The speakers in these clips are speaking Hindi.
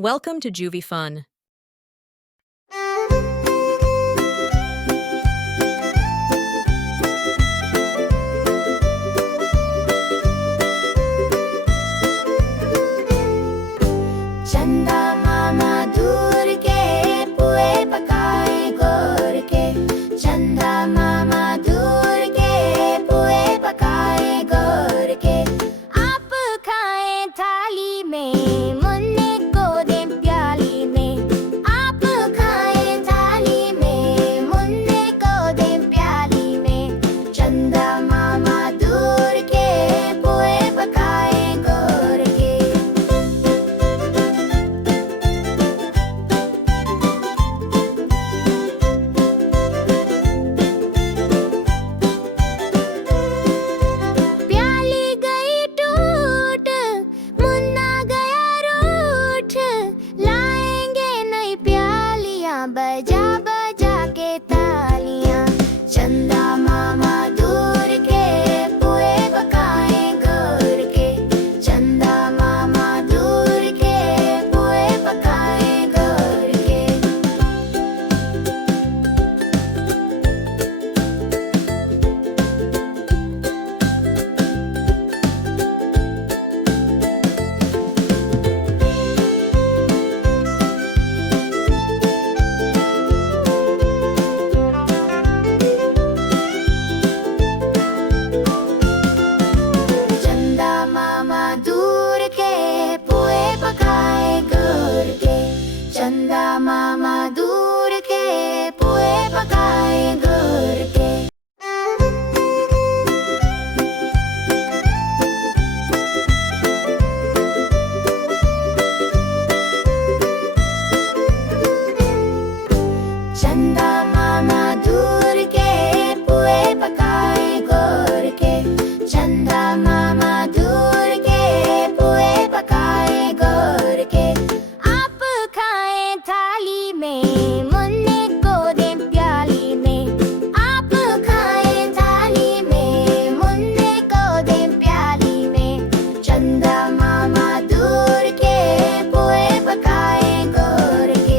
Welcome to Juvie Fun. चंदा मामा दूर के पुए पकाए गोर के चंदा मामा दूर के पुए पकाए गोर के आप खाएं थाली में मुन्ने को दें प्याली में आप खाएं थाली में मुन्ने को दें प्याली में चंदा मामा दूर के पुए पकाए गोर के प्याली गई टूट मुन्ना गया रूठ लाएंगे नई प्यालियां बजा बजा के तालियां चंदा मामा दूर के पुए पकाए गोर के चंदा मामा दूर के पुए पकाए गोर के चंदा मामा दूर के पुए पकाए गोर के चंदा मामा दूर के पुए पकाए गोर के चंदा मामा दूर के पुए पकाए गोर के चंदा मामा दूर के पुए पकाए गोर के आप खाएं थाली में मुन्ने को दें प्याली में आप खाएं थाली में मुन्ने को दें प्याली में चंदा मामा दूर के पुए पकाए गोर के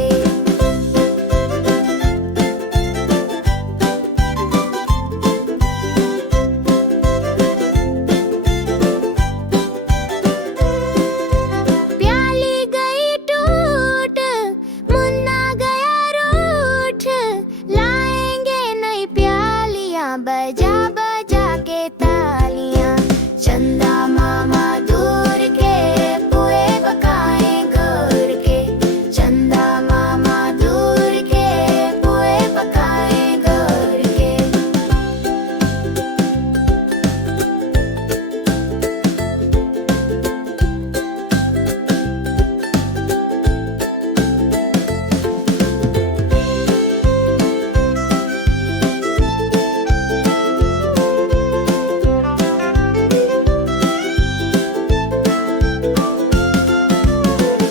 प्याली गई टूट मुन्ना गया रूठ लाएंगे नई प्यालियां बजा बजा के तालियां चंदा मामा दूर के पुए पकाए गोर के चंदा मामा दूर के पुए पकाए गोर के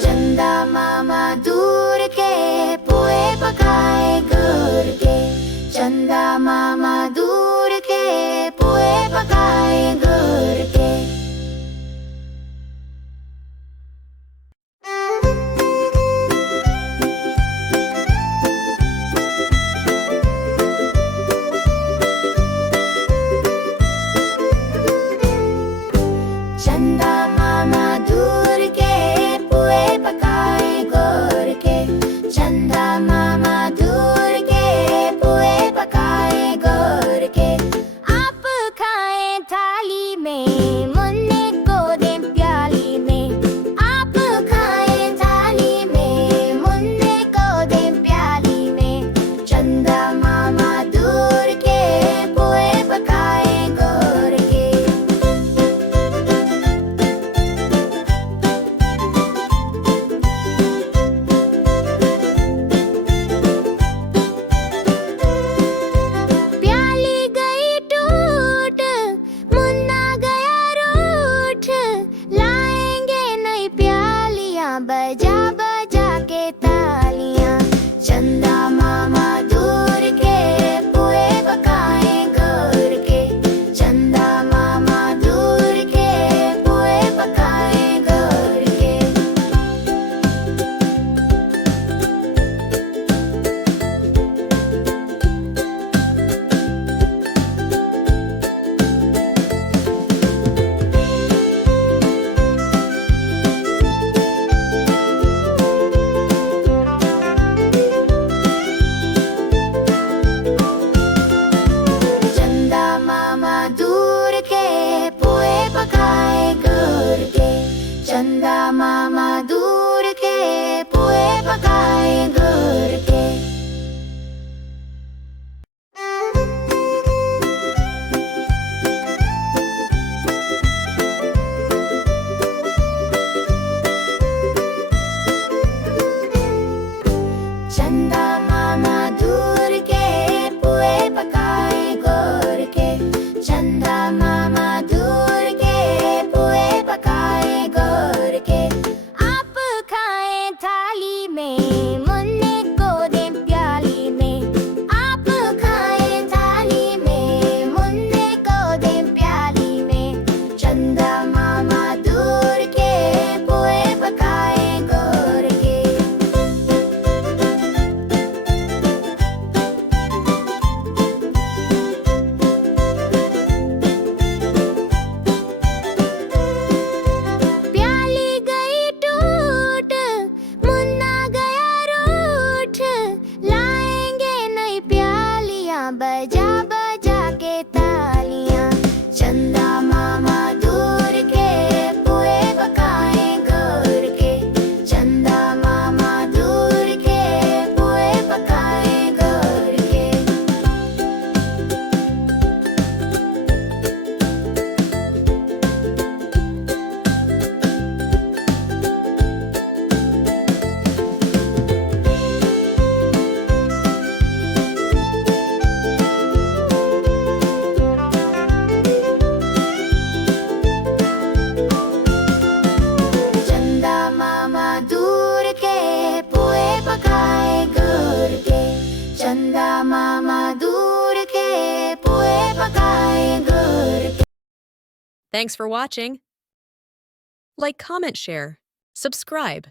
चंदा मामा दूर के पुए पकाए गोर के चंदा मामा दूर के पुए पकाए गोर के चंदा मामा दूर के पुए पकाए गोर के चंदा मामा दूर के पुए पकाए गोर के आप खाएं थाली में मुन्ने को दें प्याली में आप खाएं थाली में मुन्ने को दें प्याली में चंदा मामा दूर के पुए पकाए गोर के प्याली गई टूट मुन्ना गया रूठ लाएंगे नई प्यालियां बजा बजा के तालियां चंदा मामा दूर के पुए पकाए गोर के चंदा मामा दूर के पुए पकाए गोर के चंदा मामा दूर के पुए पकाए गोर के। चंदा मामा दूर के पुए पकाए गोर के। आप खाएं थाली में, मुन्ने को दें प्याली में। आप खाएं थाली में, मुन्ने को दें प्याली में। चंदा मामा दूर के पुए पकाए गोर के। प्याली गई टूट, मुन्ना गया रूठ। लाएंगे नई प्यालियां, बजा बजा के तालियां। चंदा मामा दूर के पुए पकाए गोर के। चंदा मामा दूर के पुए पकाए गोर के। चंदा मामा दूर के पुए पकाए गोर के। चंदा मामा दूर के पुए पकाए गोर के। Thanks for watching. Like, comment, share, subscribe.